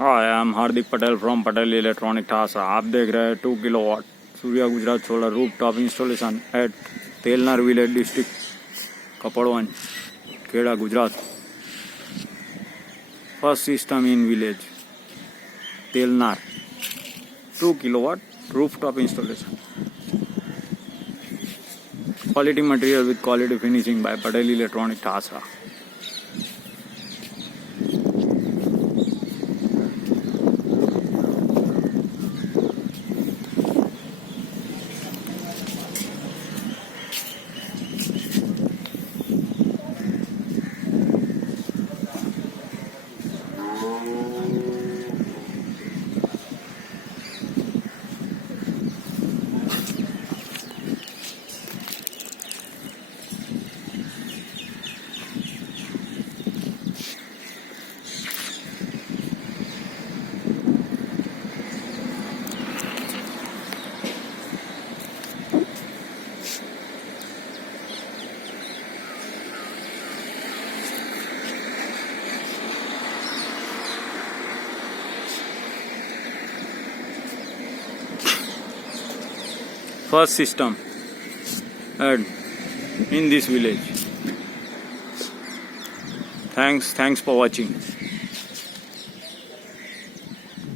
Hi I am Hardik Patel from Patel electronic THASRA। आप देख रहे हैं 2 kilowatt Surya Gujarat solar roof top installation at Telnar village district Kapadvanj Kheda Gujarat. First system in village Telnar 2 kilowatt rooftop installation. Quality material with quality finishing by Patel Electronic THASRA. First system in this village. Thanks for watching.